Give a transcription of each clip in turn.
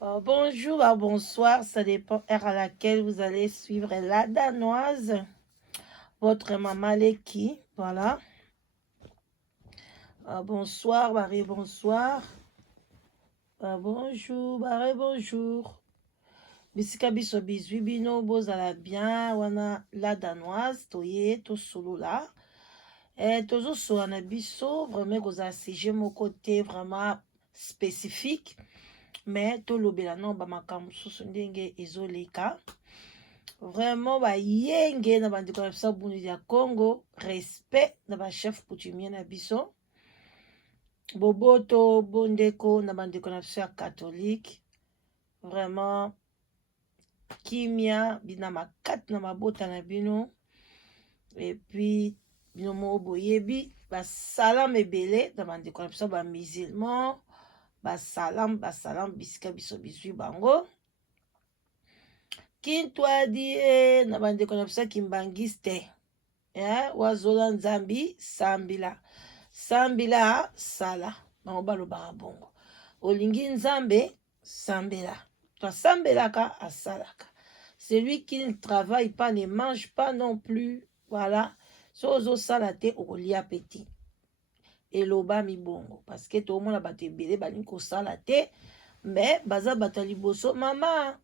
Bonjour, bonsoir, ça dépend heure à laquelle vous allez suivre la danoise. Votre maman Leki, voilà. Bonsoir, Marie, bonsoir. Bonjour, Marie, bonjour. Bisika biso bizwi bino bozala bien wana la danoise toye to solo là. Tozo so na biso vraiment kozala sujet moko te vraiment spécifique. Mais tolobela non ba makambo susu ndenge ezoleka. Vraiment bayenge na bandeko na biso bundi ya Congo, respect na ba chef coutumier na biso, boboto bondeko na bandeko na biso ya catholique, vraiment kimia bina makati na mabota na bino. Et puis bino mo boyebi ba salam ebele na bandeko na biso ba musulman, ba salam bisika biso bizwi bango. Kintwadi na bandeko na biso kimbangiste wazola nzambi sambila sala bango balobaka bongo olingi nzambe sambela twasambelaka asalaka. Celui qui ne travaille pas ne mange pas non plus. Voilà, so ozosala te okolia peti eloba mibongo parce que tomona bato ebele balingi kosala te mais baza bato ya liboso mama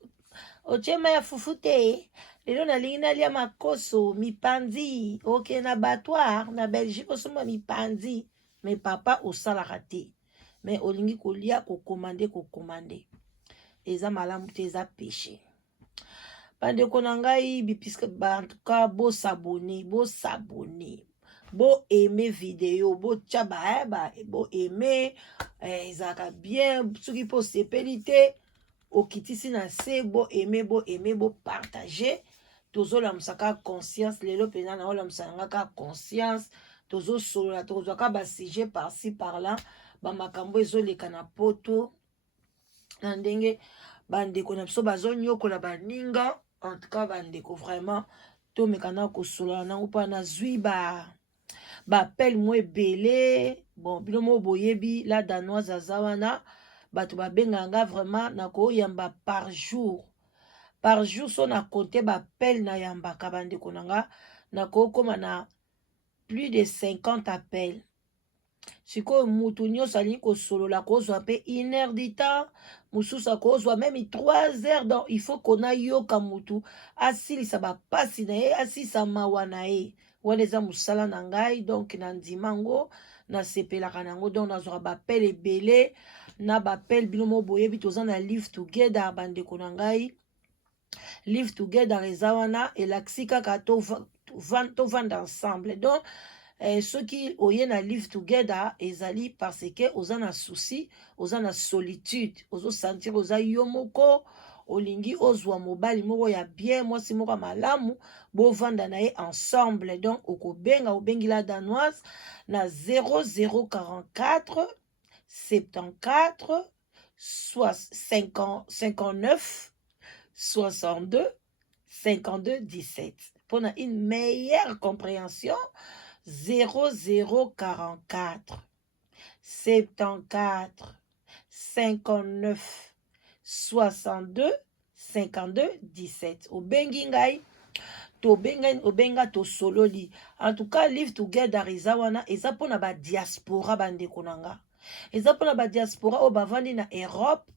ochema ya fufu te lelo nalingi nalia makoso mipanzi oke na battoir na Belgique osomba mipanzi mais papa osalaka te mais olingi kolia kokomande eza malamu te eza péché. Bandeko na ngai bipiska bantuka bosabone bo aimer vidéo bo tchaba bo aimer ezaka bien soki po sepeli te okitisi na se bo aimer bo partager tozolamusaka conscience lelo pena na olamusanga ka conscience tozosolola tozwaka ba sujet par-ci par-là bamakambo ezoleka na poto na ndenge bandeko na biso bazonyokola baninga. En tout cas bandeko vraiment tomekana kosolola nango mpo nazwi bapele mo ebele. Bon bino mo boyebi la danoise aza wana bato babenganga vraiment nakoyamba par jour so na compte bapele na yambaka bandeko nanga nakokoma na plus de 50 appels. Sikoyo mutu nyonso alingi kosolola kozwa mpe 1 heure du temps mosusu akozwa même 3 heures. Donc il faut kona yoka mutu asilisa bapasi na ye asilisa mawa na ye wana eza mosala na ngai. Donc na ndima ngo nasepelaka nango donc nazwaka bapele ebele na bapele bino mo boyebi toza na live together bandeko na ngai. Live together eza wana elakisi kaka tovanda ensemble. Donc soki oye na live together ezali parce que oza na souci oza na solitude ozosentir oza yo moko olingi ozwa mobali moko ya bien mwasi moko ya malamu bovanda na ye ensemble. Donc obengi la danoise na 0044 74 59 62 52 17 pour une meilleure compréhension. 0044 74 59 62 52 17 obengi ngai obenga tosololi. En tout cas live together eza wana eza mpona badiaspora bandeko nanga, eza mpona badiaspora oyo bavandi na Europe,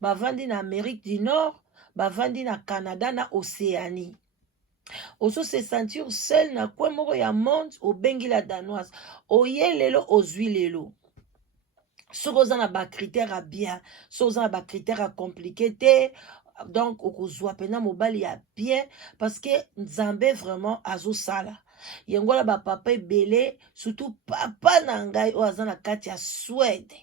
bavandi na Amérique du Nord, bavandi na Canada na Océanie. Oso se sentir seul na coin moko ya monde obengi la danoise oye lelo ozwi lelo. Soki oza na bacritère ya bien soki oza na bacritère ya compliqué te donc okozwa pena mobali ya bien parce que nzambe vraiment azosala yango wana bapapa ebele surtout papa na ngai oyo aza na kati ya Suède.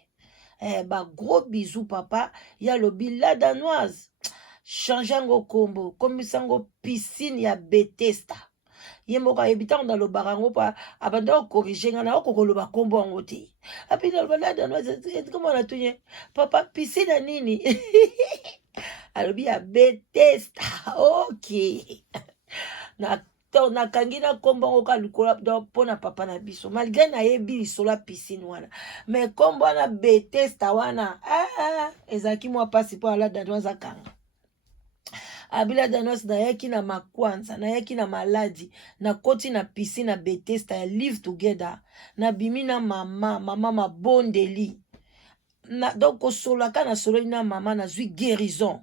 Gros bisous papa ya lobi la danoise change yango kombo komisa yango piscine ya Bethesda. Ye moko ayebi ntango nalobaka yango mpo abanda kokorige nga na okokoloba kombo yango te api naloba la danoise komona tunye papa piscine ya nini alobi ya Bethesda. Ok na nakangi na kombo ngo ka likola pona papa na biso malgré na yebi lisola piscine wana mais kombo wana Bethesda wana ezaki mwa pasi po ala Danoise akanga abila Danoise nayaki na makwanza nayaki na maladi na koti na piscine na Bethesda ya live together na bimi na mama mabondeli donc kosolaka na sololi na mama na zwi guérison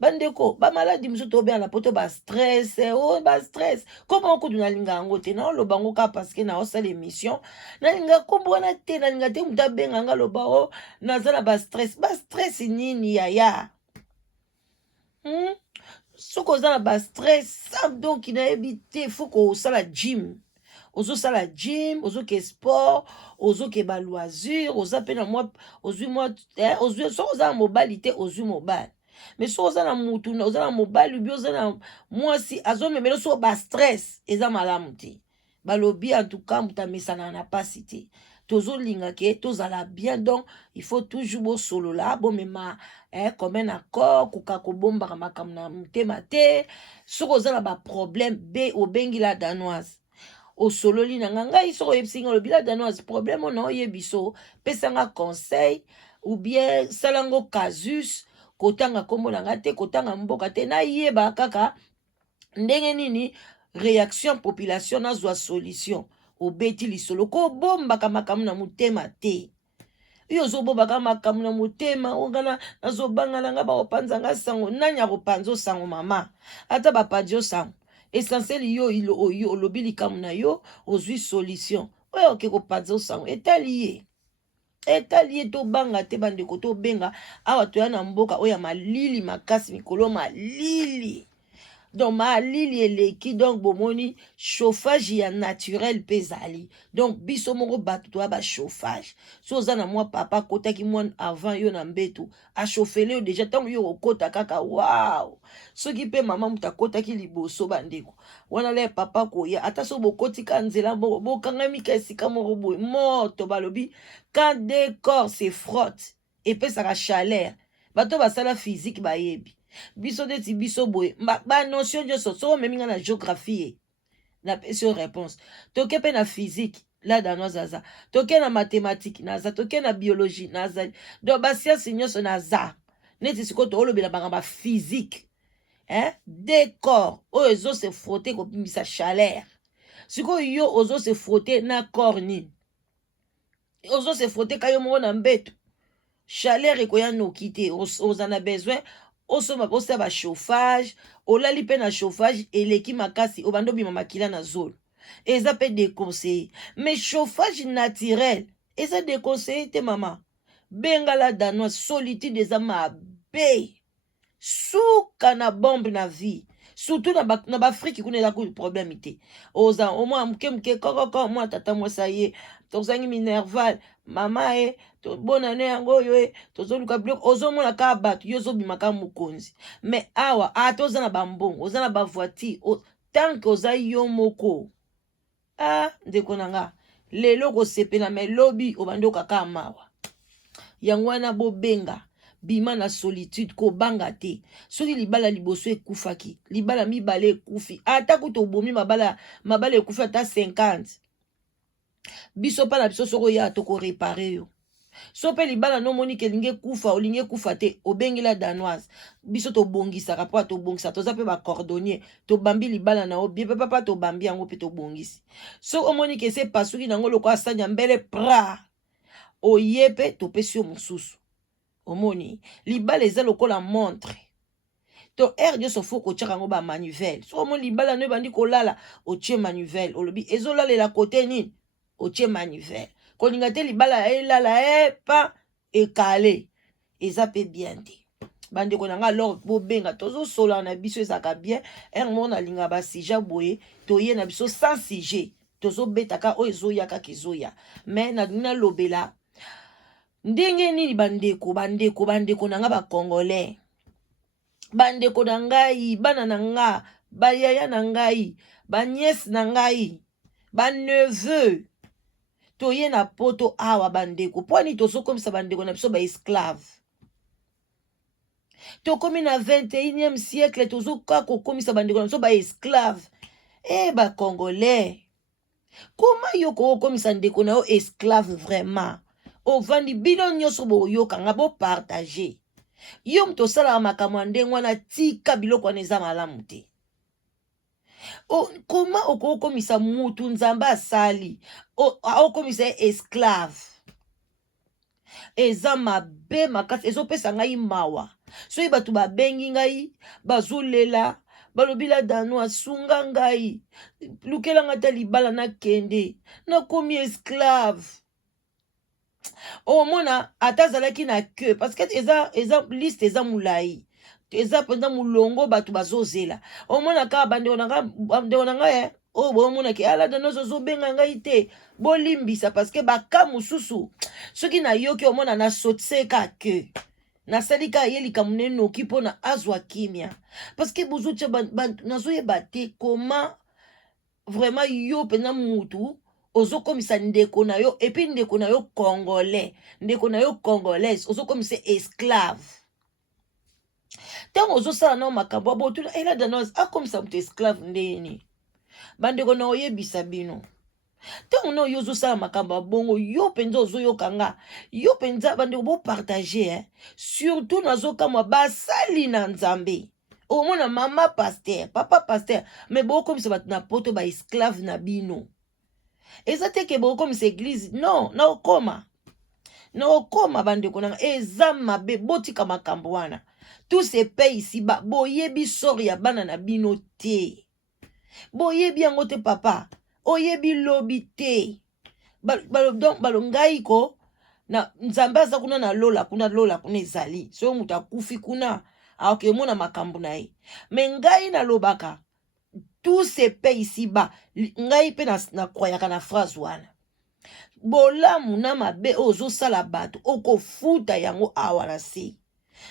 bandeko ba maladi muso to bien la poto ba stress ba stress comment ko duna linga ngo te na lo bango ka parce que na osala émission na linga kombo na te na linga te muta benga nga lo ba na zala ba stress nini ya soko zala ba stress donc ina éviter faut ko sala gym ozo sala gym ozo ke sport ozo ke ba loisir oza pe na moi ozui moi ozui soko zala mobilité ozui mobile mais so oza na mutu oza na mobali bi oza na mwasi azomemela so ba stress eza malamu te balobi en tout cas muta mesana na pasi te tozolinga ke tozala bien donc il faut toujours bo solo la bo mema comme un accord kuka kobombaka makambo na mutema te soko oza na ba problème be obengi la Danoise osololi na ngai soko yebsinga lobi la Danoise problème ona oyebiso pesanga conseil ou bien salango casus kotanga kombo na ngate kotanga mboka te na yeba kaka ndenge nini réaction population na zwa solution obeti lisolo ko bomba kama na mutema te iyo zo bomba kama na mutema ongana nazo bangana nga ba opanzanga sango nanya kopanzo sango mama ata ba panzo sango essentiel yo oyo lobili kamuna yo ozwi solution oyo ke kopanzo sango etaliye to banga te bandeko to benga awa toya na mboka oya malili makasi mikolo malili donc malili eleki donc bomoni chauffage ya naturel pezali donc biso moko bato toya ba chauffage so oza na mwa papa kotaki mwa avant yo na mbetu a chauffele yo déjà tango yo okota kaka wow soki pe mama muta kotaki liboso bandeko wana le papa koya ata so bokoti ka nzela bokangami ka esika moko boye moto balobi quand deux corps se frottent epesaka chaleur bato basala physique bayebi biso neti biso boye ba notion nyonso so meminga na géographie na pesi réponse toke pe na physique la Danoise aza toke na mathématique naza toke na biologie naza donc ba science nyonso naza neti siko to olobela banga physique des corps oyo ezo se frotter kopimisa chaleur siko yo ozo se frotter na corps nini ozo se frotter kayo moko na mbeto chaleur ekoya noki te ozana besoin osoma posa ba chauffage olali pe na chauffage eleki makasi obando bima makila na zolo eza pe déconseillé mais chauffage naturel eza déconseillé te mama benga la Danoise solitude eza mabe suka na bombe na vie surtout na Afrique kuna eza ku problème te oza au moins mke koko moi tata moi ça y est tozangi minerval mama to bonane yango yo tozoluka bloc ozomona ka bato yo zobimaka mokonzi mais awa toza na bambongo oza na ba voiture tant que oza yo moko ndeko nanga lelo kosepela mais lobi obando kaka mawa yango wana bobenga bima na solitude ko banga te soki libala liboso ekufaki libala mibale ekufi ata kuto bomi mabala ekufi ata 50 biso pa na biso soko ya to ko réparer yo so pe libala no moni ke linge kufa olinge kufa te obengi la Danoise biso to bongisa rapport to bongisa to za pe ba cordonnier to bambi libala na o bien papa to bambi yango pe to bongisi so omoni ke se pasuki nango loko asanya mbele pra oyepe to pesio mususu omoni libala eza lokola montre to nyonso fo kotiaka yango ba manivelle so omoni libala no ebandi kolala otie manivelle olobi ezolalela kote nini otie manivelle kolinga te libala elala pa ekale eza pe bien te bandeko na nga alors bobenga tozosola na biso ezaka bien mo na linga ba sujet boye toye na biso sans sujet tozobetaka oyo ezoyaka kezoya mais na lobela ndenge nini bandeko na nga ba congolais bandeko na ngai bana na nga bayaya na ngai baniese na ngai baneveu toye na poto awa bandeko poni tozokomisa bandeko na biso ba esclave tokomi na 21e siècle tozoka kokomisa bandeko na biso ba esclave Eh ba Congolais, comment yo komisa ndeko na yo esclave vraiment? Ovandi bino nyonso boyoka nga bo partager. Yo mto sala makambo ndenge wana tika biloko wana eza malamu te. Comment okomisa mutu nzambe asali? Okomisa esclave. Eza mabe makasi ezopesa ngai mawa. Soki batu babengi ngai bazulela balobila dano asunga ngai lukela ngata libala na kende nakomi esclave. Omona atazalaki na queue parce que eza liste eza mulai eza penda mulongo batu bazozela. Omona ka bande onanga o bomona ki ala dano zo benga ngai te bolimbisa parce que baka mususu soki na yoki omona na sotseka queue na salika yelika munene okipo na azwa kimia parce que buzuche nazoyeba te comment vraiment yo pena mutu ozo komisa ndeko na yo et puis ndeko na yo congolais ndeko na yo congolaise ozo komisa esclave. Tango ozo sala na makambo botu ela danos akomisa mutu esclave ndeni bandeko na oyebisa bino. Tango no yo sala makambo bongo yo penza ozo yokanga yo penza bandeko bo partager surtout nazo kamwa basali na nzambe. Omona mama pasteur papa pasteur mais boko komisa bat na poto ba esclave na bino. Eza te ke boko komisa église non na okoma bandeko nanga eza mabe botika makambo wana. Tous ces pays ici ba boyebi sori ya bana na bino te. Boyebi yango te papa. Oyebi lobi te. Donc balongai ko na nzambe aza kuna na lola kuna ezali. So mutu akufi kuna aoke mona makambo na ye. Me ngai na lobaka tous ces pays ici ba ngai pe na croyaka na phrase wana. Bolamu na mabe ozo sala bato okofuta yango awa na se.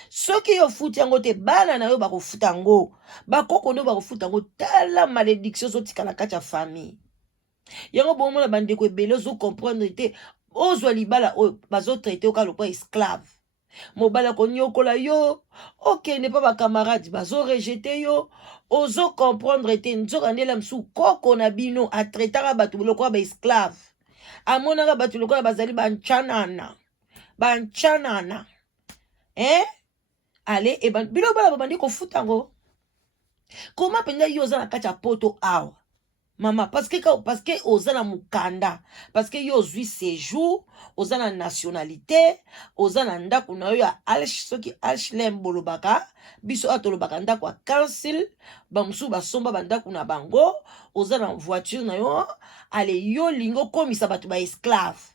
Soki yo futi yango te bana na yo bakofuta yango bakoko ndo bakofuta yango tala malédiction zo tika na kati ya famille. Yango bomona bandeko ebele ozo comprendre te ozwa libala oyo bazo traiter oka lopo esclave. Mobala konyokola yo okende pa ba camarade bazo rejeter yo ozo comprendre te nzoka ndela msu koko na bino a traitaka batu lokola ba esclave. Amonaka batu lokola bazali banchanana. Allez, et ben, bilo bala bandi ko futango. Comment penda yo za na kati ya poto awa? Mama, parce que oza na mukanda, parce que yo zui séjour, oza na nationalité, oza na ndako na yo ya alsh soki alshlem bolobaka, biso atolobaka ndako a council, bamsu basomba bandako na bango, oza na voiture na yo, ale yo lingo komisa batu ba esclave.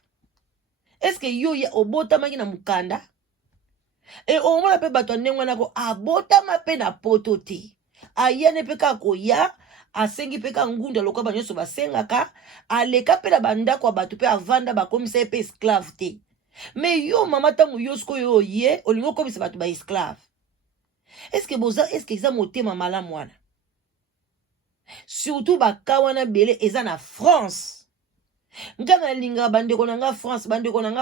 Est-ce que yo ya obota maki na mukanda? Et au moins pe bato ndengwa nako abota mape na poto te. Ayane pe ka koya asengi pe ka ngunda lokola banyoso basengaka aleka pe na bandako ya bato pe avanda bakomisa pe esclave te. Mais yo mama tango yo sko yo ye olingo komisa bato ba esclave. Est-ce que eza motema malamu wana? Surtout bakawana bele eza na France. Ngana linga bandeko na nga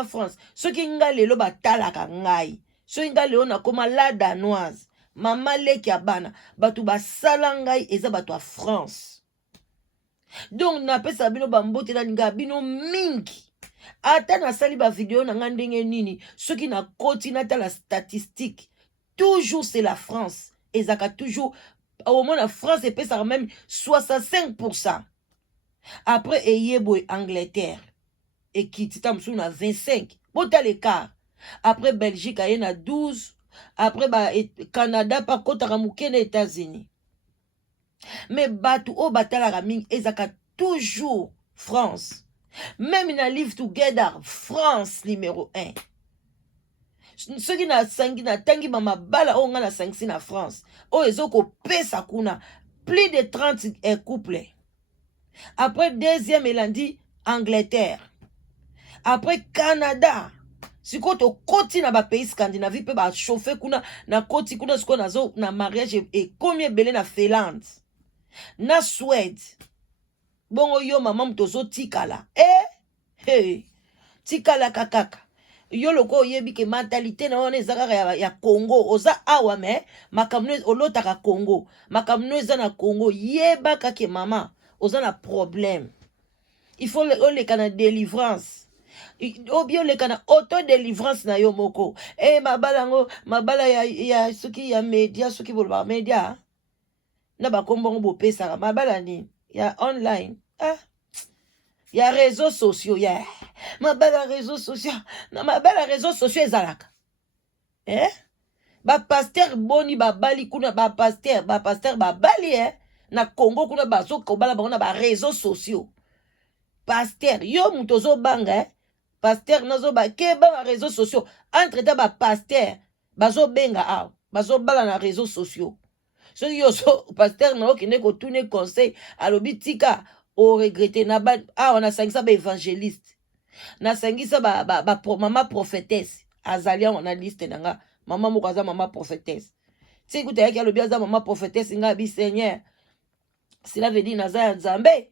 France. Soki nga lelo batalaka ngai. So inga leo na koma la danoise. Mama leki abana. Batu basala ngai eza batu a France. Donc na pesa bino bambote la linga bino mingi. Ata na sali ba video na nga ndenge nini. Soki na koti na ta la statistique. Toujours c'est la France. Ezaka toujours. Au moins la France et pesa même 65%. Après eyebo Angleterre. Et qui titamsou na 25. Bota l'écart. Après Belgique a na 12. Après Canada pa kota ramuke na États-Unis. Mais batu o batala raming ezaka toujours France. Même na Live Together France numéro 1. Ceux qui na sangi na tangi mama bala o nga na sangi na France. O ezoko pesa kuna plus de 30 couples. Après deuxième elandi Angleterre. Après Canada. Siko to koti na ba pays Scandinavie pe ba chauffer kuna na koti kuna siko nazo na mariage et combien belé na Finlande na Suède bongo yo mama mtozo tikala tikala kakaka yo loko yebi ke mentalité na wana ezaka ya Congo oza awa me makamno olotaka Congo makamno eza na Congo yeba kake mama aux un problème. Il faut les canaux délivrance. Ou bien les canaux auto-délivrance na yo moko. Eh, mabala ya suki ya media, suki bolba media. Na ba kombongo bo pesa, mabala ni. Ya online. Ah. Ya réseaux sociaux, ya. Mabala réseaux sociaux. Na mabala réseaux sociaux ezalaka. Eh? Ba pasteur boni ba bali kuna ba pasteur ba bali na Congo kuna bazo ko bala ba ba réseaux sociaux. Pasteur yo mutozo banga pasteur nazo ba ke ba réseaux sociaux entre ta ba pasteur bazo benga a bazo bala na réseaux sociaux. So yo so pasteur na okine ko tourner conseil alobi tika o regretter na ba on a sangisa ba évangéliste na sangisa ba mama prophétesse azalia on a liste nanga maman mokaza maman prophétesse. Si écoute yaki alobi aza maman prophétesse nga bi Seigneur. Cela veut dire naza nzambe.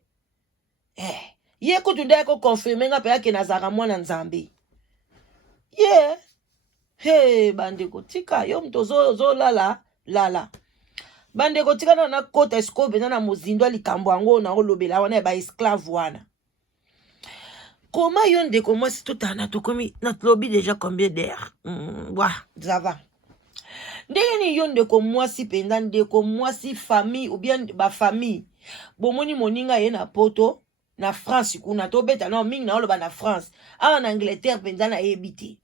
Ye kutu nde ko confirmer nga pe yake nazara mwana nzambe. Yeah. Hey bandeko tika yo mto zo lala. Bandeko tika na kota escope na mozindo likambo yango na olobela wana ba esclave wana. Comment yo ndeko moi si tout ana to komi notre lobby déjà combien d'heures? Ça va. Ndenge yo ndeko moi si penda ndeko moi si famille ou bien ba famille. Bomoni moninga ye na poto na France kuna to beta na mingi na oloba na France. En Angleterre penda na ebiti.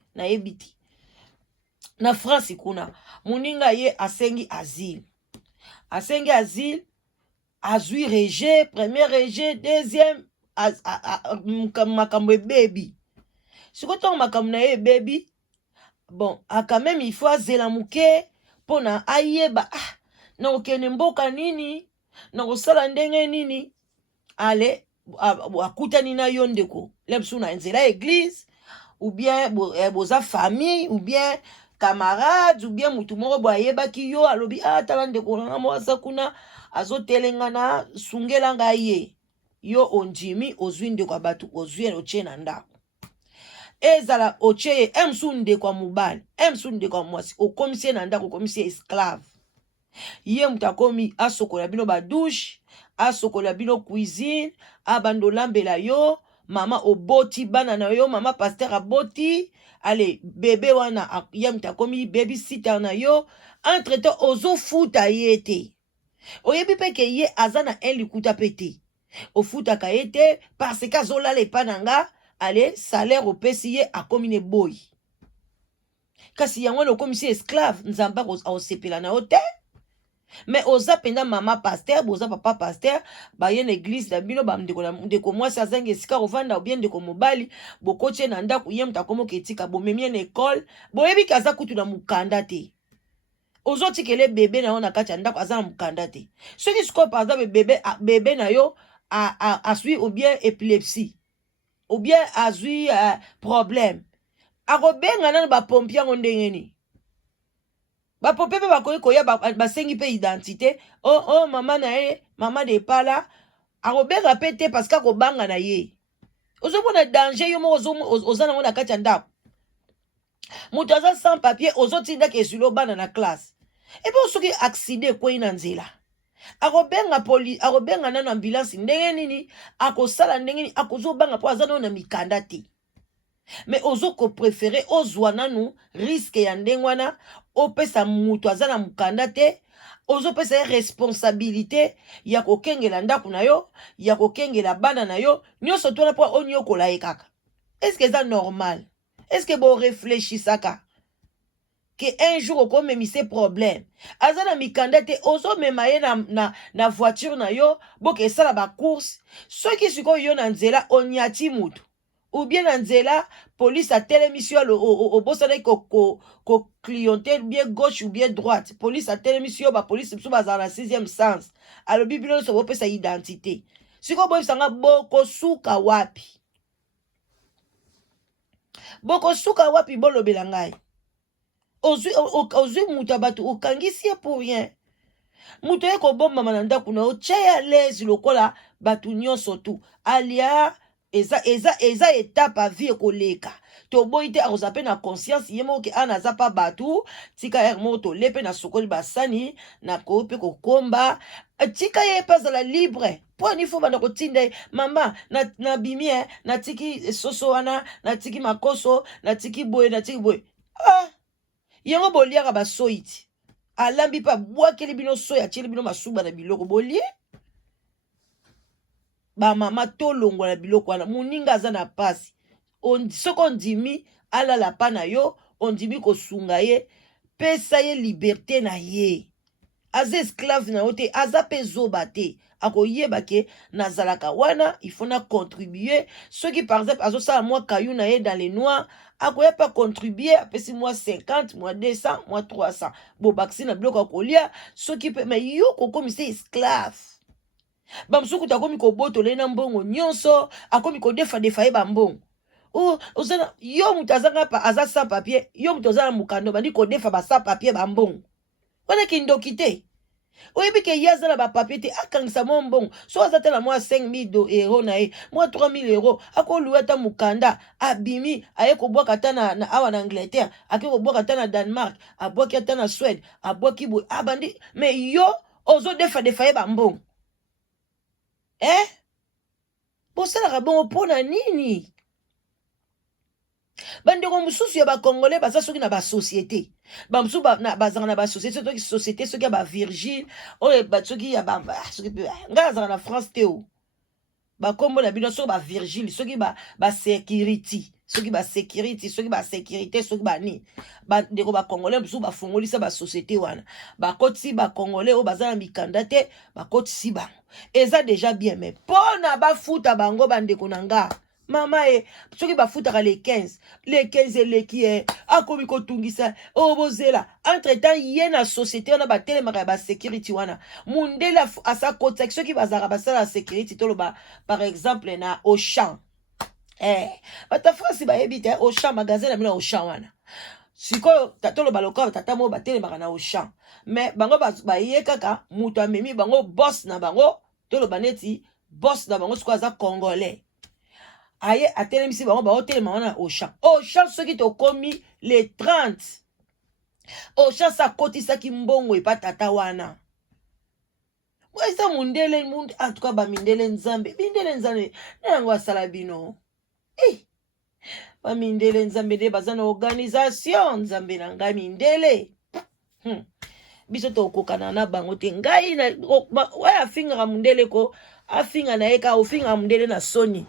Na France kuna moninga ye asengi asile. Asengi asile azui rejet, premier rejet, deuxième makambo baby. Sikoto makambo na ye baby. Bon, quand même il faut azela muke pona ayeba na okene mboka nini na kosala ndenge nini ale akutani na yo ndeko lepsu na nzela église ou bien boza famille ou bien camarade ou bien mutu moko bo ayebaki yo alobi tala ndeko na mwasa kuna azotelenga na sungela ngaye yo onjimi ozwi ndeko abatu ozwi oche na ndako ezala oche emsunde kwa mubali emsunde kwa mwasi okomisie na ndako okomisie esclave ye mutakomi asokola bino ba douche asokola bino cuisine abandolambela yo mama oboti bana na yo mama pasteur aboti ale bébé wana ye mutakomi baby sitter na yo entre temps ozo futa yete oyebi peke ye azana likuta pete ofuta ka yete parce que azolala epananga ale salaire opesi ye akomine boy kasi yango okomisi esclave nzamba osepela na yo te. Mais oza penda mama pasteur, boza papa pasteur, ba ye na église na bino ba ndeko mwasi azangi esika ovanda ou bien ndeko mobali, bokoche na ndako ye mutakomo ketika bomemie na école, boyebi kaza kutu na mukanda te. Ozo tikele bébé na yo na kati ya ndako aza na mukanda te. Soki siko par exemple bébé na yo asui ou bien épilepsie ou bien asui problème. Akobenga na ba pompier ngo ndenge ni. Ba popé ba koyi koya ba sengi pe identité mama na ye mama de pala akobenga pete parce que akobanga na ye ozomona danger yo mo ozana na kati ya ndako mutu aza sans papier ozotinda ke esulo bana na classe epe osoki accident kwei na nzela akobenga nano ambulance ndenge nini akosala ndenge nini akozobanga po aza na mikanda te. Mais ozoko préféré ozwa nanu risque ya ndengwana opesa mutu azana mukanda te ozopesa responsabilité ya kokengela ndako na yo ya kokengela bana na yo nyonso tona po onyokola ye kaka. Est-ce que c'est normal? Est-ce que bo réfléchissaka que un jour okomemise problème azana mikanda te ozomema ye na voiture na yo boke esala ba course soki siko yo na nzela onyati mutu ou bien na nzela police a télémission au bosana ko clientèle bien gauche ou bien droite police a télémission ba police biso baza na 6e sens alors bibilo so bopesa identité siko boy sanga boko suka wapi bolobela ngai ozwi mutu abatu okangisi ye pour rien mutu ye kobomba mananda kuna oche ya l'aise lokola batu nyonso tu alia eza étape à vie ekoleka toboyi te akoza pe na conscience ye moko ke ana aza pa batu tika ere moko tole pe na sokoli basani na koyo pe kokomba tika ye pe azala libre po ani fo banda kotinda ye mama na bimi natiki soso wana natiki makoso natiki boye yango boliaka basoyi ti alambi pa bwakeli bino soyi atieli bino masuba na biloko bolie bamama tolongwa na biloko wana moninga aza na pasi soki ondimi alala pa na yo ondimi kosunga ye pesa ye liberté na ye aza esclave na yo te aza mpe zoba te akoyeba ke nazalaka wana ifo na contribue soki par exemple azosala mwa kayu na ye dans les noirs akoya pa contribue apesi mwa 50 mwa 200 mwa 300 bobakisi na biloko akolia soki mpe me yo kokomisa esclave bamosuku akomi kobotola na mbongo nyonso akomi kodefa ye bambongo yo mutu aza sans papier yo mutu aza na mokando bandi kodefa basa papier bambongo wana kindoki te oyebi ke ye aza na bapapier te akangisa mwa mbongo so aza te na mwa 5000 euro na ye mwa 3000 euro akoluwa ata mokanda abimi aye kobwaka ata na awa na Angleterre ake kobwaka ata na Danemark abwaki ata na Suède abwaki boye abandi me yo ozodefa ye bambongo bosalaka bongo mpona nini bandeko mosusu ya bakongole baza soki na basosiété bamosusu bazala na basosiété soki société soki ya bavirgile oyo soki ya ngai azala na France te o bakombo na bino soki bavirgile soki basécurité soki basécurité soki basécurité soki banini bandeko bakongole mosusu bafungolisa basosiété wana bakotisi bakongole oyo baza na mikanda te bakotisi bango eza déjà bien mais mpona bafuta bango bandeko na nga mama soki bafutaka le 15 eleki akomi kotungisa bozela entre temps ye na société wana batelemaka ya basécurité wana mundele asakotaki soki bazalaka basala ya sécurité toloba par exemple na Auchan bata France bayebi te Auchan magasin na bino na Auchan wana sikoyo toloba lokola tata moko batelemaka na Auchan mais bango baye kaka mutu amemi bango boss na bango toloba neti boss na bango sikoyo aza congolais aye atelemisi bango baotelema wana na Auchan soki tokomi le 30 Auchan sakotisaki mbongo epa tata wana eza mundele atuka bamindele nzambe na yango asala bino bamindele nzambe nde baza na organisation nzambe na ngai mindele biso tokokana na bango te ngai oyo afingaka mundele ko afinga na ye ka ofingaka mundele na soni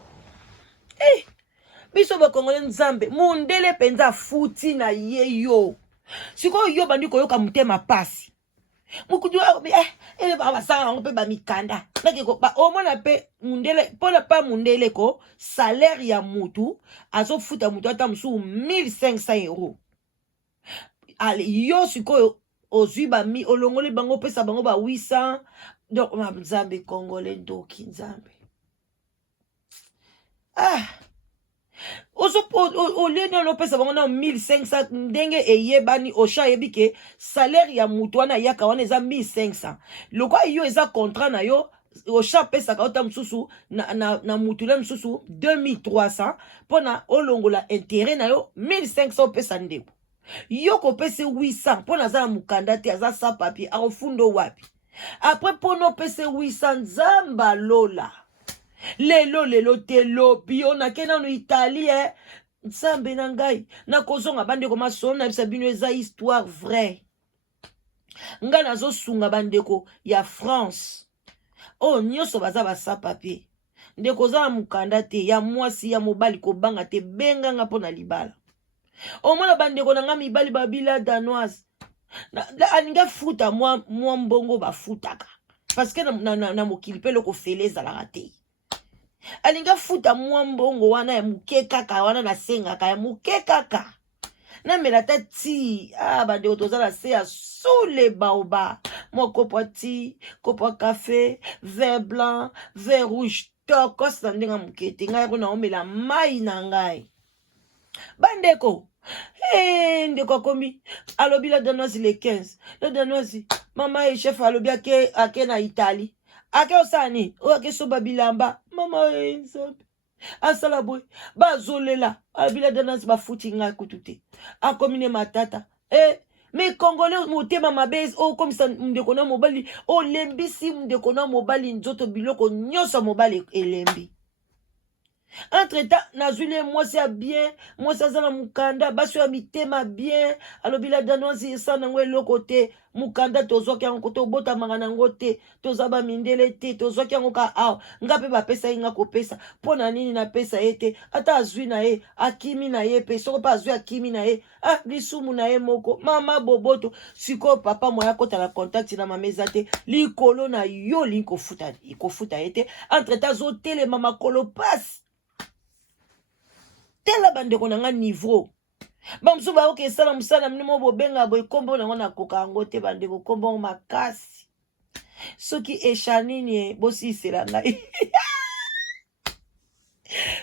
biso bakongole nzambe mundele penza futi na ye yo sikoyo yo bandi koyoka mutema pasi mukudu basanga bango mpe bamikanda omona mpe mundele mpona pa mundele ko salaire ya mutu azofuta mutu ata mosusu 1500 euro yo sikoyo ozwi olongoli bango opesa bango ba 800 donc nzambe kongole ndoki nzambe olie nini opesa bango na 1500 ndenge eyebani Auchan ayebi ke salaire ya mutu wana yaka wana eza 1500 lokwa yo eza contrat na yo Auchan apesaka ota mosusu na mutu le mosusu 2300 mpona olongola intérêt na yo 1500 opesa ndeko yo kopesi 800 mpona aza na mokanda te aza sa papier akofundo wapi apres mpona opesi 800 nzamba lola lelo te lobi onake nano Italie nzambe na ngai nakozonga bandeko masolo na bisa bino eza histoire vrai ngai nazosunga bandeko ya France nyonso baza basa papier ndeko oza na mokanda te ya mwasi ya mobali kobanga te benganga mpona libala omona bandeko na nga mibali babila danoise alinga futa mwa mbongo bafutaka parce que na mokili mpe loko fele ezalaka te alinga futa mwa mbongo wana ya muke kaka wana nasengaka ya muke kaka namela ta ti bandeko toza na se ya sole baoba mwa kopo ti kopo café vin blanc vin rouge tokosa ndenga muke te ngai ko naomela mai na ngai bandeko ndeko akomi alobi la danoise le 15 la danoise mama chef alobi ake na Italie ake osani oyo ake soba bilamba mama nzambe asala boy bazolela abila danasi bafuti ngai kutu te akomine matata me congolais motema mabe okomisa ndeko na mobali olembisi ndeko na mobali nzoto biloko nyonso mobali elembi entre-temps nazwile mwasi ya bien mwasi aza na mukanda basi ya mitema bien alobila danoisi esa nango eloko te mukanda tozwaki yango ko tobotamaka nango te toza bamindele te tozwaki yango ka awa nga mpe bapesa ye nga kopesa mpo na nini napesa ye te ata azwi na ye akimi na ye mpe soko mpe azwi akimi na ye lisumu na ye moko mama boboto sikoyo papa moya akota na contact na mama eza te likolo na yo lingi kofuta ye te entre-temps azotelema makolo pasi tela bandeko na nga niveau bamusu bayoka esala mosala mnimo bobenga boye kombo nango nakoka yango te bandeko kombo makasi soki eshanini bosisela ngai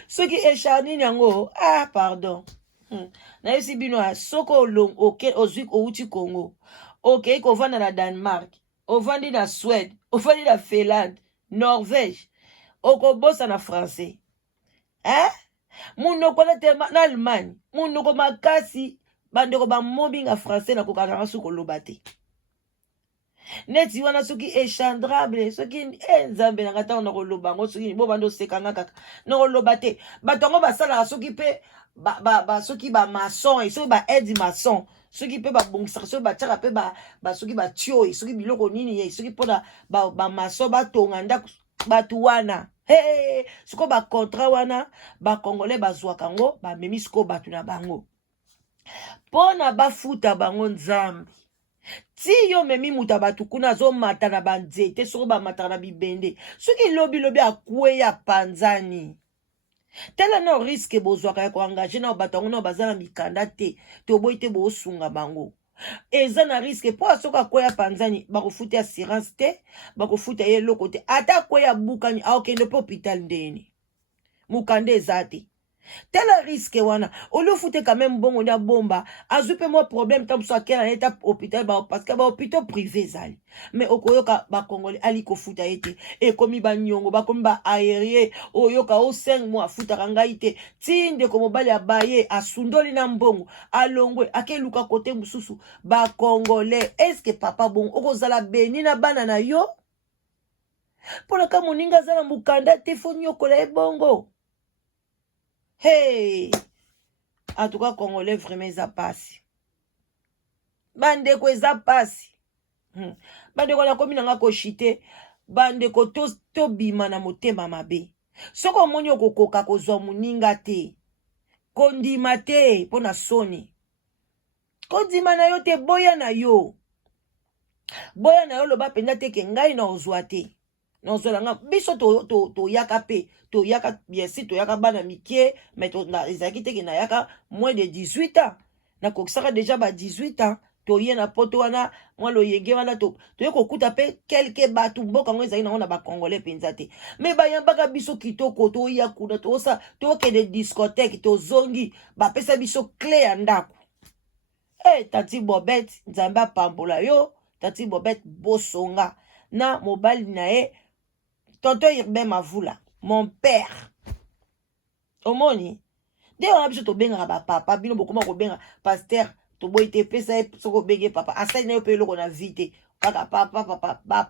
soki eshanini yango pardon nayebisi bino soko ozwi outi Congo okei kovanda na Danemark ovandi na Suède ovandi na Finlande Norvège okobosa na français munoko na Allemagne munoko makasi bandeko bamobinga français na kokanga suko loba te neti wana soki échandrable soki nzambe nanga ntango na koloba ngo soki bo bando sekanga kaka na koloba te bato yango basalaka soki mpe soki bamason soki baedi mason soki mpe babongisaka soki batiaka mpe soki batio soki biloko nini ye soki mpona bamason batonga ndako bato wana siko bacontra wana bakongolais bazwaka ngo bamemi siko bato na bango mpona bafuta bango nzambe ti yo memi muta bato kuna azomata na banzete soko bamataka na bibende soki lobilobi akweya panzani tala na riske bozwaka ya koengage na bato yango na baza na mikanda te toboyi te bosunga bango eza na riske mpo asoki akweya panzani bakofuta assurance te bakofuta ye eloko te ata akweya bukani aokende mpe hôpital ndeni mukanda eza te tala riske wana olofute quand même bongo nda bomba azwi mpe mwa problème ta mosu akela na ye ta hôpital parce que bahôpital privé ezali mais okoyoka bakongole ali kofuta ye te ekomi banyongo bakomi baaérien oyoka o 5 mois afutaka ngai te ti ndeko mobali abaye asundoli na mbongo alongwe akeluka kote mosusu bakongole eske papa bongo okozala beni na bana na yo mpona ka moninga aza na mokanda te fo nyokola ye bongo en tout cas congolais vraiment eza pasi bandeko eza pasi bandeko nakomi nanga koshite bandeko tobima na motema mabe soki omoni okokoka kozwa moninga te kondima te mpo na soni kondima na yo te boya na yo loba mpenza teke ngai na ozwa te nozolanga biso toyaka pe toyaka bien si toyaka bana mike mais ezalaki teke nayaka moins de 18 ans nakokisaka déjà ba 18 ans toye na poto wana mwa loyenge wana toye kokuta pe kelke bato mboka yango ezalaki nango na bakongolais mpenza te me bayambaka biso kitoko toya kuna tokende discothèque tozongi bapesa biso cle ya ndako tati Bobet nzambe apambola yo tati Bobet bosonga na mobali na ye tonton Irbe Mavula mon père omoni nde wana biso tobengaka bapapa bino bokoma kobenga paster toboyi te pesa ye soko obenge papa asali na yo mpe eloko na vie te kaka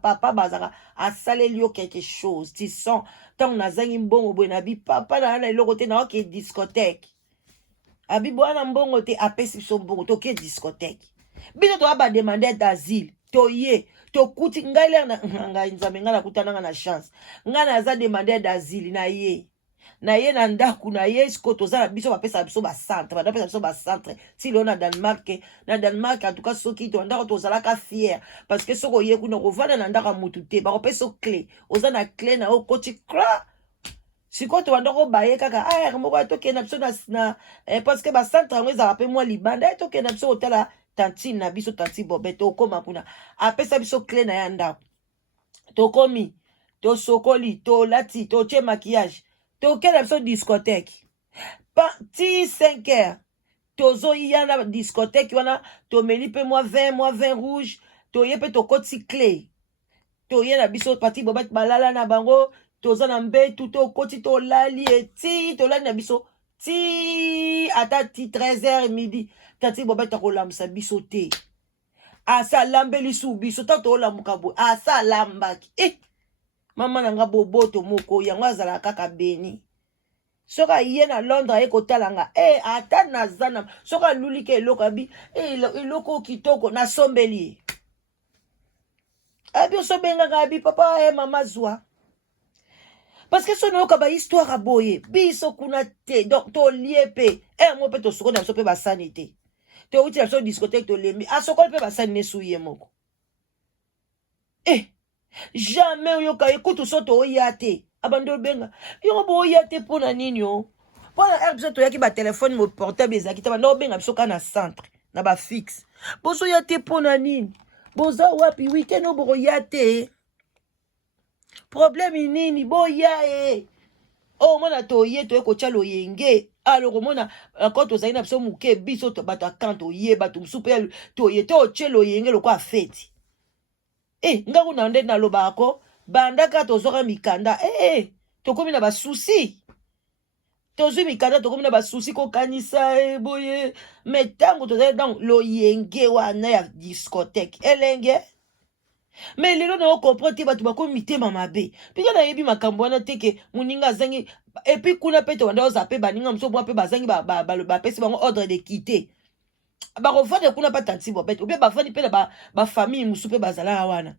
papa bazaka asaleli yo quelque chose ti sens ntango nazangi mbongo boye nabi papa na eloko te naoke discothèque abi bwana mbongo te apesi biso mbongo toke discothèque bino toya bademande d'asile toye tokuti ngai lere ngai nzambe ngai nakutananga na chance ngai naza demande d'asile na ye na ndako na ye siko toza na biso bapesa biso bacentre badapesa biso bacentre ti leo na Danemark en tout cas soki ndako tozalaka fier parce que soki oye kuna kovanda na ndako ya mutu te bakopesa clé oza na clé na yo koti cra sikoyo tobanda kobaye kaka moko tokende na biso na parce que bacentre yango ezalaka mpe mwa libanda tokende na biso kotala tantine na biso tanti Bobe tokoma kuna apesa biso clé na ya ndako tokomi tosokoli tolati totie maquillage tokende na biso discothèque ti 5 heures tozoya na discothèque wana tomeli mpe mwa vin rouge toye mpe tokoti clé toye na biso pati Bobe balala na bango tozana mbetu to koti to lali eti to lali na biso ti ata ti 13h midi tati bobeta kolamsa biso te asa lambeli su biso ta to lamuka bo asa lambaki mama nanga boboto moko yango azala kaka beni soka ye na Londres ye kotalanga ata nazana soka lulike eloko abi eloko kitoko na sombeli abi osobenga ngabi papa mama zwa parce que sono yoka ba histoire aboye biso kuna te donc to liepe mo pe to soko na so pe basani te te uti la so discothèque to lembi asoko pe basani ne suye moko jamais yoka ekutu so to oyate abando benga yo bo oyate pona nini o pona herbe to yaki ba téléphone mo portable ezaki ta bando benga biso kana centre na ba fixe boso yate pona nini boza wapi weekend o bo yate problème nini boya mona to ye to eko chalo yenge alors mona quand to zaina biso muke biso to bato akanto ye bato msupe to ye to chelo yenge loko afeti ngaku na nde na lobako bandaka tozoka mikanda tokomi na basusi tozwi mikanda tokomi na basusi kokanisa boye mais tango tozali donc loyenge wana ya discothèque elenge mais lelo na comprendre te bato bakomi mitema mabe pika nayebi makambo wana te ke moninga azangi epuis kuna mpe to banda oza mpe baninga mosusu mwa mpe bazangi bapesi bango ordre de quitter bakofanda kuna mpe tanti bobete obie bafandi mpe na bafamille mosusu mpe bazala wana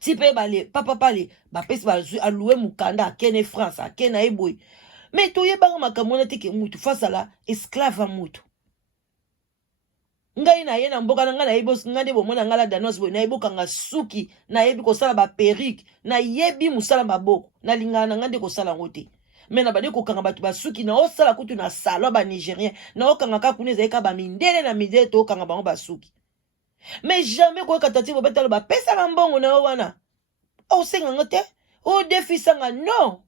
ti mpe bale papa pale bapesi bazwi alue mokanda akene France akene na ye boye mais toyebanga makambo wana te ke mutu fasala esclave a mutu ngai na ye na mboka na ngai nayebi ngai nde bomona ngai la danos boye nayebokanga suki nayebi kosala baperike nayebi mosala maboko nalingana na ngai nde kosala yango te me na bade kokanga bato basuki na osala kutu na salon banigérien na okanga kaka kuna ezali kaka bamindele na mindele tookanga bango basuki mais jamais koyoka tati bobetalo bapesaka mbongo na yo wana osenganga te odefisanga non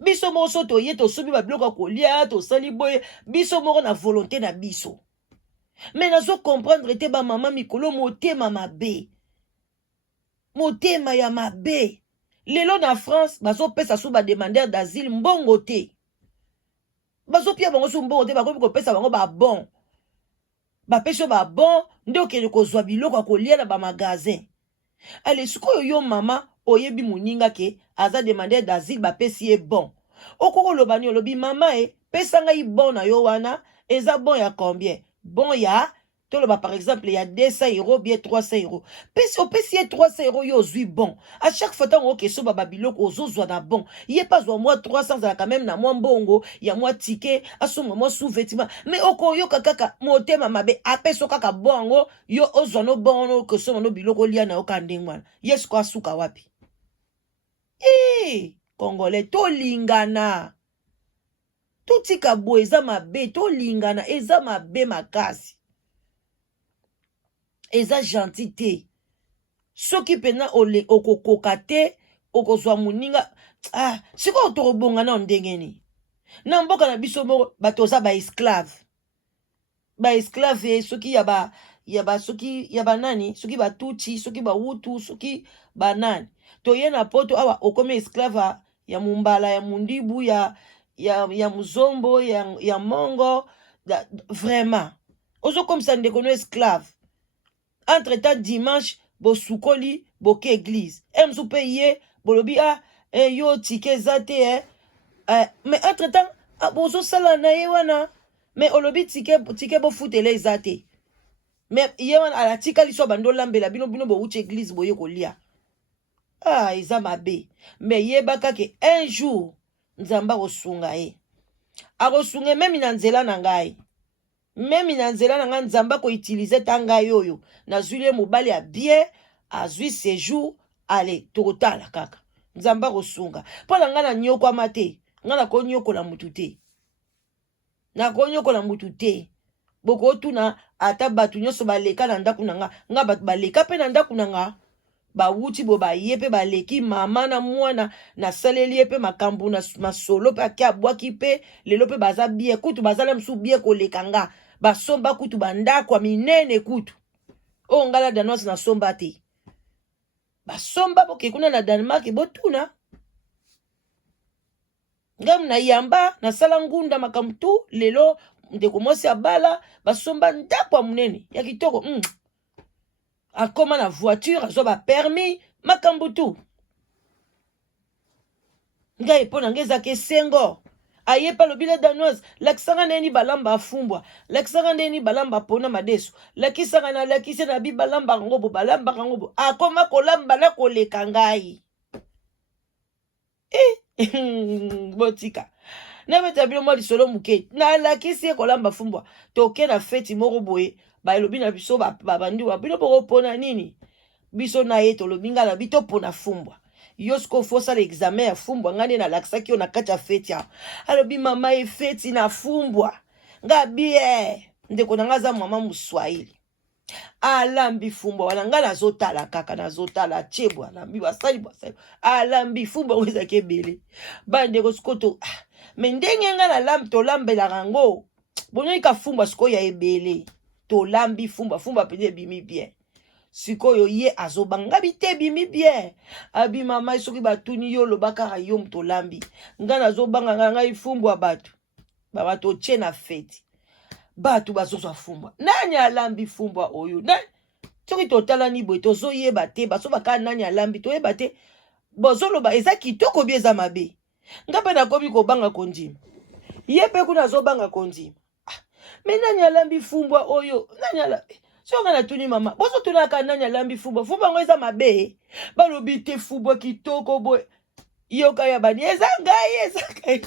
biso moko so toye tosubi babiloko ya kolia tosali boye biso moko na volonté na biso mais nazo comprendre te bamama mikolo motema mabe motema ya mabe lelo na France bazopesa so bademandeur d'asile mbongo te bazopia bango so mbongo te bakomi kopesa bango babon bapesi yo babon nde okende kozwa biloko ya kolia na bamagasin ale sikoyo yo mama oyebi moninga ke aza demandeur d'asile bapesi ye bon okokoloba ni olobi mama pesa ngai bon na yo wana eza bon ya combien bon ya toloba par exemple ya 200 € bien 300 €. Pesi opesi ye 300 € yo ozwi bon. À chaque fois tango okeso baba biloko ozozwa na bon. Ye pas zwa moi 300 za quand même na moi mbongo ya moi ticket asoma moi sous-vêtement. Mais oko yo kaka motema mabe apeso kaka bongo yo ozwa no bongo keso no biloko lia na okandengwana. Yes kwa suka wapi. Congolais to lingana. Tutika bo eza mabe to lingana eza mabe makasi. Eza gentil te. Soki pena ole okokoka te okozwa muninga siko otorobonga na ndengeni. Na mboka na biso mo batoza ba esclave. Ba esclave soki soki yaba nani, soki ba tuti, soki ba hutu, soki ba nani. Toye na poto awa okome esclave ya mumbala ya mundibu ya muzombo ya mongo vraiment. Ozo comme ça ndeko no esclave. Entre temps dimanche bosukoli boke église msu pe ye bolobi yo tike zate mais entre temps bozo sala na ye wana mais olobi tike bo futele zate mais ye wana ala tika liso bando lambela bino bo uche église boye kolia eza mabe mais ye baka ke un jour nzamba kosunga ye akosunga même na nzela na ngai même na nzela na nga nzamba ko utiliser tanga yoyo na zuile mobali ya bien azui séjour ale tokotala kaka nzamba kosunga pona nga na nyoko amate nga na ko nyoko la mutu te na ko nyoko la mutu te boko tuna ata batu nyoso baleka na ndaku na nga batu baleka pe na ndaku na nga ba wuti bo ba yepe baleki mama na mwana na saleli pe makambu na masolo pe akia bwaki pe lelo pe baza bien kutu bazala msu bien koleka nga basomba kutu bandako minene kutu ngala danos na somba te basomba boke kuna na Danemark botuna ngam na yamba na sala ngunda makamtu lelo ndeko mwasi abala basomba ndako munene ya kitoko akoma na voiture azo ba permis makambu tu ngai pona ngeza ke sengo aye pa lobile danoise lakisanga neni balamba afumbwa lakisanga neni balamba pona madeso lakisanga na lakise na bi balamba ngobo balamba ngobo akoma kolamba na koleka ngai botika na beta bino mwa lisolo muke na lakisi kolamba fumbwa toke na feti moko boye ba lobi na biso babandi wa bino poko pona nini biso na ye to lobi ngala bito pona fumbwa yosko fosa l'examen ya fumbwa ngane na laksaki yo na kati ya feti ya alobi mama e feti na fumbwa nga bie ndeko na nga za mama muswahili alambi fumbwa wana nga nazotala kaka nazotala chebwa alambi basali alambi fumbwa ngo ezaki ebele bandeko sikoto me ndenge nga na lambi tolambelaka yango bonoyika fumbwa sikoyo ya ebele tolambi fumbwa mpenza ebimi bien sikoyo ye azobanga bite ebimi bien abi mama soki batuni yo lobakaka yo motolambi nga nazobanga ngai fumbwa bato tie na feti bato bazozwa fumbwa nani alambi fumbwa oyo soki totalani boye tozoyeba te basobaka nani alambi toyeba te bozoloba eza kitoko bi eza mabe nga mpe nakomi kobanga kondima ye mpe kuna azobanga kondima me nani alambi fumbwa oyo nani alambi soka natuni mama bozotunaka nani alambi fumbwa ngo eza mabe balobi te fumbwa kitoko boye yoka ya bani eza ngai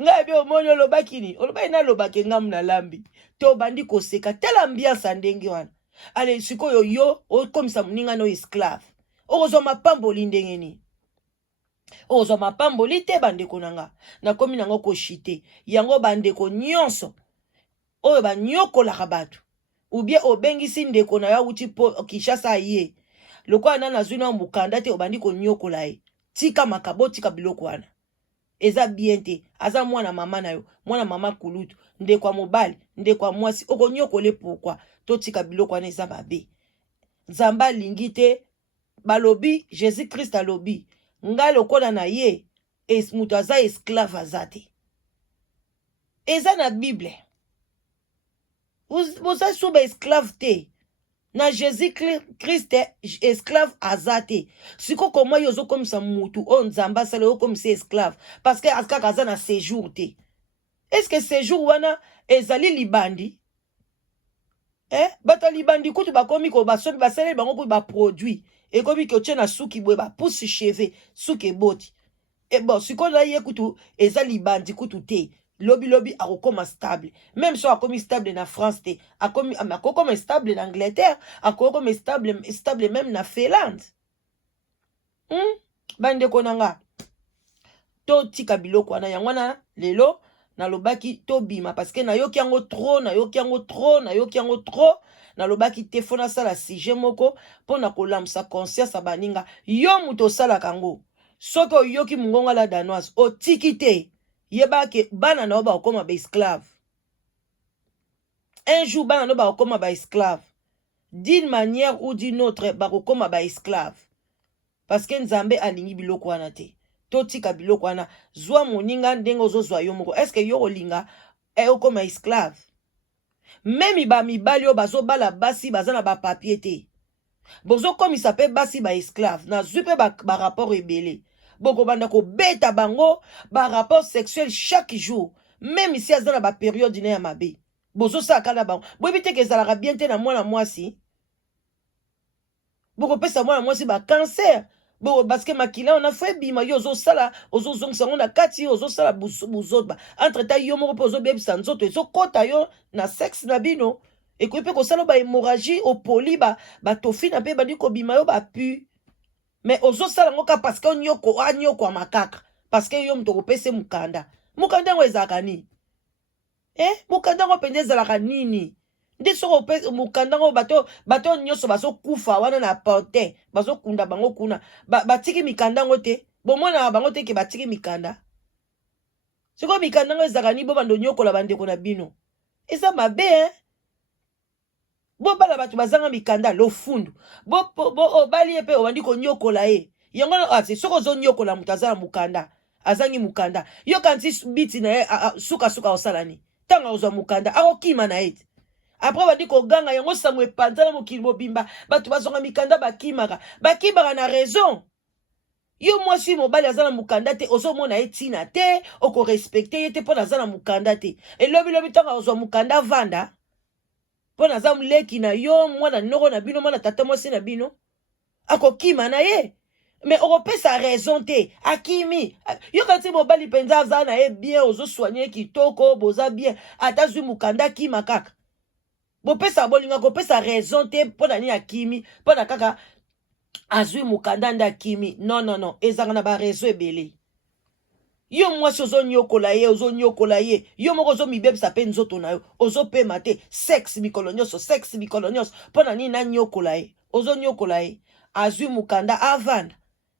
ngai bi omoni olobaki ni olobaki nalobaki ngamu na lambi to bandi koseka tala ambiance ndenge wana ale sikoyo yo okomisa moninga no esclave okozwa mapamboli ndenge nini okozwa mapamboli te bandeko nanga nakomi nango koshite yango bandeko nyonso oyo banyokolaka bato ubie obengisi ndeko na yo awuti po Kinshasa ye lokola nani azwi na mokanda te obandi konyokola ye tika makabo tika biloko wana eza bien te aza mwana mama na yo mwana mama kulutu ndeko mobali ndeko mwasi okonyokole pourquoi totika biloko wana eza mabe nzambe alingi te balobi Jésus Christ alobi nga lokola na ye mutu aza esclave aza te eza na Bible boza suba esclave te na Jésus Christ esclave aza te siko koma yo ozokomisa mutu oyo nzambe asala okomisa esclave parce que kaka aza na séjour te est-ce que séjour wana ezali libandi bato libandi kutu bakomi ko basomi basaleli bango kutu baproduit ekomi ke otie na suki boye bapousse cheveux suki eboti bon sikoyo na ye kutu eza libandi kutu te lobi akokoma stable même so akomi stable na France te akokoma stable na Angleterre akokoma stable même na Finlande bandeko nanga totika biloko wana yango wana lelo nalobaki tobima parce que nayoki yango trop nalobaki te fona sala sujet moko pona kolamsa conscience baninga yo muto sala kango soki oyoki mungonga la danoise otiki te yeba ke bana na ba okoma ba esclave un jour bana no ba okoma ba esclave d'une manière ou d'une autre ba okoma ba esclave parce que nzambe alingi biloko wana te totika biloko wana zwa moninga ndenge ozozwa yo moko est-ce que yo olinga okoma esclave même ba mibali o bazobala basi bazana ba papier te bozo komisa pe basi ba esclave na zupe ba rapport ebele boko banda ko beta bango ba rapport sexuel chaque jour même ici azana ba période na ya mabe bozo sakala bango boyebite ke ezalaka bien te na mwana mwasi boko pesa mwana mwasi ba cancer bo parce que makila on a fait bima yo ozosala ozozongisa ngo na kati ozosala buzoba entre ta yo moko po ozobebisa nzoto ezokota yo na sexe na bino ekoyi mpe kosala ba hémorragie opoli batofi na mpe bandi kobima yo bapu mais ozosala ngo ka parce que anyoko makaka parce que yo muto kopese mukanda yango ezalaka nini mukanda ngo mpenza ezalaka nini nde soko mukanda ngo bato nyonso bazokufa wana na porte bazokunda bango kuna batiki mikanda ngo te bomona bango te ke batiki mikanda siko mikanda ngo ezalaka nini bo bando nyokola bandeko na bino eza mabe bo bala bato bazanga mikanda lofundu obali ye mpe obandi konyokola ye yango ati soko ozonyokola moto aza na mukanda azangi mukanda yo kanti biti na ye suka osalani tanga ozwa mukanda akokima na ete après badi koganga yango sango epanza na mokili mobimba bato bazonga mikanda bakimaka na raison yo mwasi mobali aza na mukanda te ozomona ye tina te okorespecte ye te mpo naza na mukanda te elobilobi ntango ozwa mukanda vanda mpo naza muleki na yo mwana noko na bino mwana tata mwasi na bino akokima na ye mais okopesa raison te akimi yo kati mobali mpenza aza na ye bien ozosoigne kitoko boza bien ata zwi mukanda akima kaka bopesa bolinga kopesa raison te mpo na nini akimi mpo na kaka azwi mukanda nde akimi non ezanga na barezo ebele yo mwasi ozonyokola ye yo moko ozomibebisa mpe nzoto na yo ozopema te sexe mikolo nyonso mpo na nini nanyokola ye ozonyokola ye azwi mukanda avanda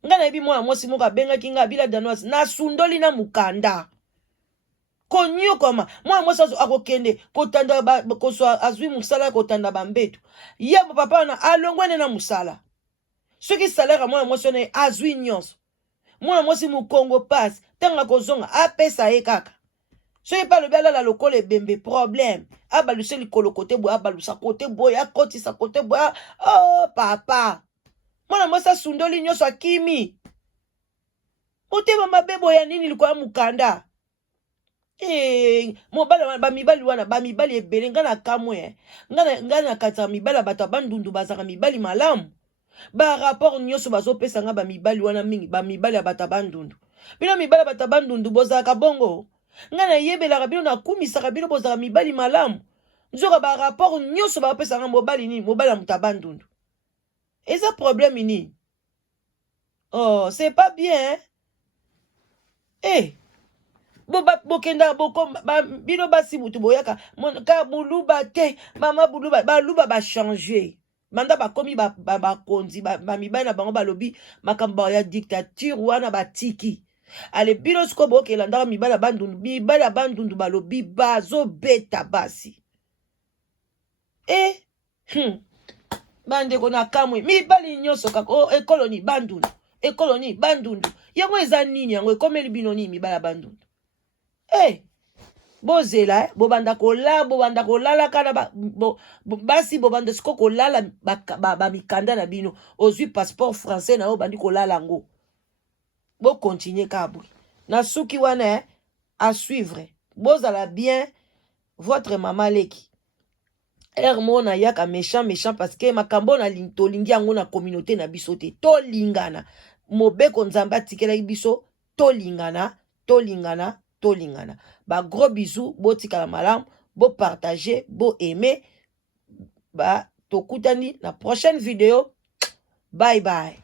nga nayebi mwana mwasi moko abengaki nga abila danoise nasundoli na mukanda konyokoma mwana mwasi akokende kotanda kozwa azwi mosala kotanda bambeto ye papa wana alongwane na mosala soki salaire mwana mwasi wana azwi nyonso mwana mwasi mokongo pasi ntango kozonga apesa ye kaka soki mpe alobi alala lokola ebembe problème abaluse likolo kote boye abalusa kote boye akotisa kote boye oh papa mwana mwasi asundoli nyonso akimi motema mabe boya nini likola mukanda bamibali wana bamibali ebele nga na kamwe nga na kati ya mibali ya bato ya bandundu bazaka mibali malamu barapport nyonso bazopesa nga bamibali wana mingi bamibali ya bato ya bandundu bino mibali ya bato ya bandundu bozalaka bongo nga nayebelaka bino nakumisaka bino bozalaka mibali malamu nzoka barapport nyonso bazopesa nga mobali nini mobali ya moto ya bandundu eza problème nini oh c'est pas bien bokenda bino basi mutu boyaka ka buluba te mama buluba baluba bachange manda bakomi bakonzi bamibali na bango balobi makambo ya dictature wana batiki ale bino siko bokela ndaka mibali ya bandundu balobi bazobeta basi bandeko na kamwe mibali nyonso kaka ekoloni bandundu yango eza nini yango ekomeli bino nini mibali ya bandundu bozela bobanda kolala kana basi bobanda siko kolala bamikanda na bino ozwi passeport français na yo bandi kolala ngo bokontinue kabwe na suki wana à suivre bozala bien votre mama leki mona yaka méchant parce que makambo na tolingi yango na communauté na biso te tolingana mobeko nzambe atikelaki biso tolingana ba gros bisous botikala malamu bo partager bo aimer tokutani na prochaine vidéo bye bye.